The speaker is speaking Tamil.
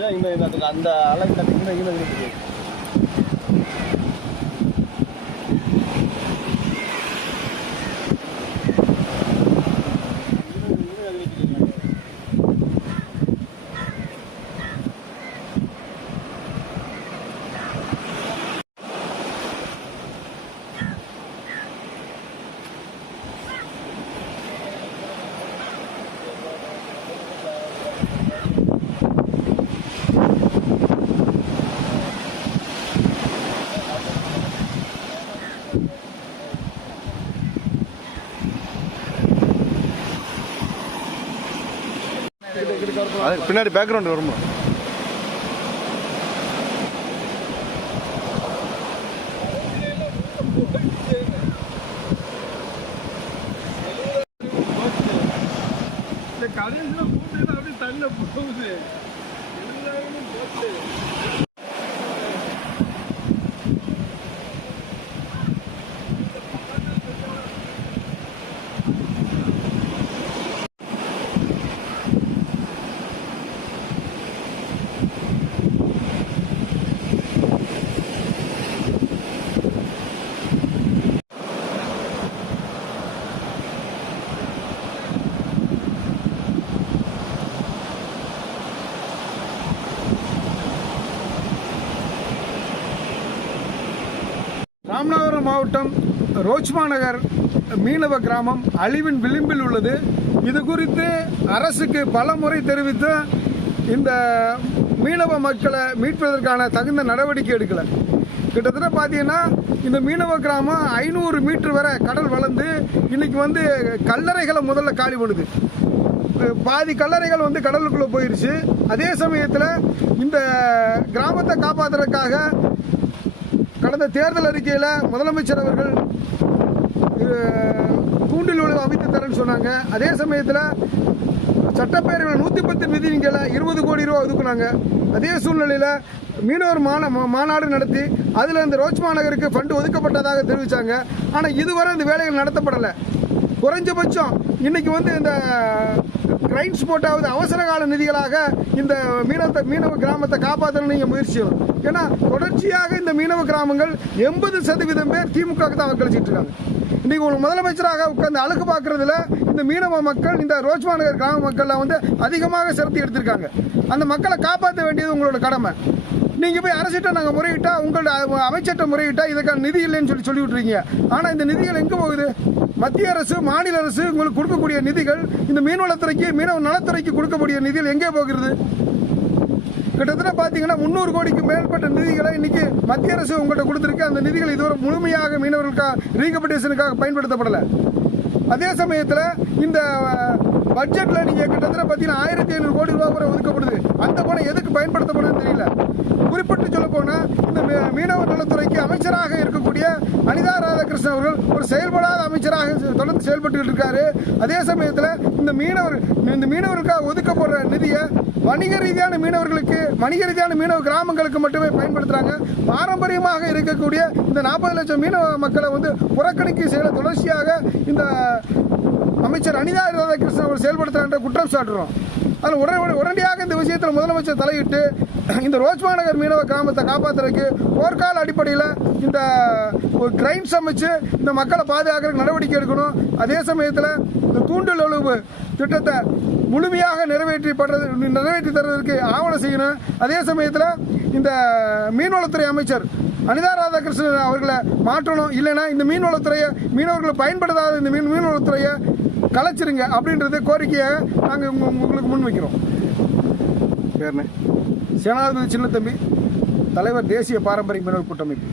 தான் இனிமேல் அந்த அளவுக்கு தண்ணி இனிமேல் இருக்குது பின்னாடி பேக்ரவுண்ட் வருமா? இந்த கடைசியில் போட்டு அப்படியே தள்ள போகுது. எல்லாமே போட்டு ராமநாதபுரம் மாவட்டம் ரோச்மா நகர் மீனவ கிராமம் அழிவின் விளிம்பில் உள்ளது. இது குறித்து அரசுக்கு பல முறை தெரிவித்து இந்த மீனவ மக்களை மீட்பதற்கான தகுந்த நடவடிக்கை எடுக்கலை. கிட்டத்தட்ட பார்த்தீங்கன்னா இந்த மீனவ கிராமம் ஐநூறு மீட்டர் வரை கடல் வளர்ந்து இன்னைக்கு வந்து கல்லறைகளை முதல்ல காலி பண்ணுது. பாதி கல்லறைகள் வந்து கடலுக்குள்ளே போயிடுச்சு அதே சமயத்தில் இந்த கிராமத்தை காப்பாற்றுறதுக்காக கடந்த தேர்தல் அறிக்கையில் முதலமைச்சர் அவர்கள் தூண்டில் உழவு அமைத்து தரேன்னு சொன்னாங்க. அதே சமயத்தில் சட்டப்பேரவையில் நூற்றி பத்து நிதிகளை இருபது கோடி ரூபா ஒதுக்குனாங்க. அதே சூழ்நிலையில் மீனவர் மாநா மா- மாநாடு நடத்தி அதில் இந்த ரோச் மாநகருக்கு ஃபண்டு ஒதுக்கப்பட்டதாக தெரிவித்தாங்க ஆனால் இதுவரை இந்த வேலைகள் நடத்தப்படலை. குறைஞ்சபட்சம் இன்னைக்கு வந்து இந்த கிரைன்ஸ் போட்டாவது அவசர கால நிதிகளாக இந்த மீனவத்தை மீனவ கிராமத்தை காப்பாற்றணும் நீங்கள் முயற்சி ஏன்னா தொடர்ச்சியாக இந்த மீனவ கிராமங்கள் எண்பது சதவீதம் பேர் திமுக தான் வாக்களிச்சிட்டு இருக்காங்க. இன்றைக்கி ஒரு முதலமைச்சராக உட்கார்ந்து அழுக்கு பார்க்குறதுல இந்த மீனவ மக்கள் இந்த ரோஜ்மா நகர் கிராம மக்கள்லாம் வந்து அதிகமாக சிரத்தி எடுத்திருக்காங்க. அந்த மக்களை காப்பாற்ற வேண்டியது உங்களோட கடமை. நீங்க போய் அரசிட்ட நாங்க முறையிட்டா உங்களோட அமைச்சர்கிட்ட முறையிட்டா இதுக்கான நிதி இல்லைன்னு சொல்லி சொல்லி விட்டுறீங்க ஆனா இந்த நிதிகள் எங்க போகுது? மத்திய அரசு மாநில அரசு உங்களுக்கு கொடுக்கக்கூடிய நிதிகள் இந்த மீன்வளத்துறைக்கு மீனவ நலத்துறைக்கு கொடுக்கக்கூடிய நிதிகள் எங்கே போகிறது? கிட்டத்தட்ட பார்த்தீங்கன்னா முந்நூறு கோடிக்கு மேற்பட்ட நிதிகளை இன்னைக்கு மத்திய அரசு உங்கள்கிட்ட கொடுத்துருக்கு. அந்த நிதிகள் இதுவரை முழுமையாக மீனவர்களுக்காக ரீகம்படேஷனுக்காக பயன்படுத்தப்படலை. அதே சமயத்தில் இந்த பட்ஜெட்டில் நீங்கள் கிட்டத்தட்ட பார்த்தீங்கன்னா ஆயிரத்தி ஐநூறு கோடி ரூபாய் கூட ஒதுக்கப்படுது. அந்த பணம் எதுக்கு பயன்படுத்தப்படுதுன்னு தெரியல. மீனவ மீனவர் நலத்துறைக்கு அமைச்சராக இருக்கக்கூடிய அனிதா ராதாகிருஷ்ணன் அவர்கள் ஒரு செயல்படாத அமைச்சராக தொடர்ந்து செயல்பட்டு இருக்காரு. அதே சமயத்தில் இந்த மீனவர் இந்த மீனவருக்காக ஒதுக்கப்படுற நிதியை வணிக ரீதியான மீனவர்களுக்கு வணிக ரீதியான மீனவ கிராமங்களுக்கு மட்டுமே பயன்படுத்துறாங்க. பாரம்பரியமாக இருக்கக்கூடிய இந்த நாற்பது லட்சம் மீனவ மக்களை வந்து புறக்கணிக்க செயல தொடர்ச்சியாக இந்த அமைச்சர் அனிதா ராதாகிருஷ்ணன் அவர் செயல்படுத்துறான்ற குற்றம் சாட்டுறோம். அதில் உடனே உடனடியாக இந்த விஷயத்தில் முதலமைச்சர் தலையிட்டு இந்த ரோஜ்மா நகர் மீனவ கிராமத்தை காப்பாற்றுறதுக்கு போர்க்கால அடிப்படையில் இந்த ஒரு கிரைன்ஸ் அமைச்சு இந்த மக்களை பாதுகாக்கிறதுக்கு நடவடிக்கை எடுக்கணும். அதே சமயத்தில் இந்த தூண்டில் உழவு திட்டத்தை முழுமையாக நிறைவேற்றிப்படுறது நிறைவேற்றி தருவதற்கு ஆவணம் செய்யணும். அதே சமயத்தில் இந்த மீன்வளத்துறை அமைச்சர் அனிதா ராதாகிருஷ்ணன் அவர்களை மாற்றணும். இல்லைன்னா இந்த மீன்வளத்துறையை மீனவர்களை பயன்படுத்தாத இந்த மீன் மீன்வளத்துறையை கலைச்சிருங்க அப்படின்றது கோரிக்கையை நாங்கள் உங்களுக்கு முன்வைக்கிறோம். பேர்ண்ணே சேனாதிபதி சின்னத்தம்பி தலைவர் தேசிய பாரம்பரிய மீனவர் கூட்டமைப்பு.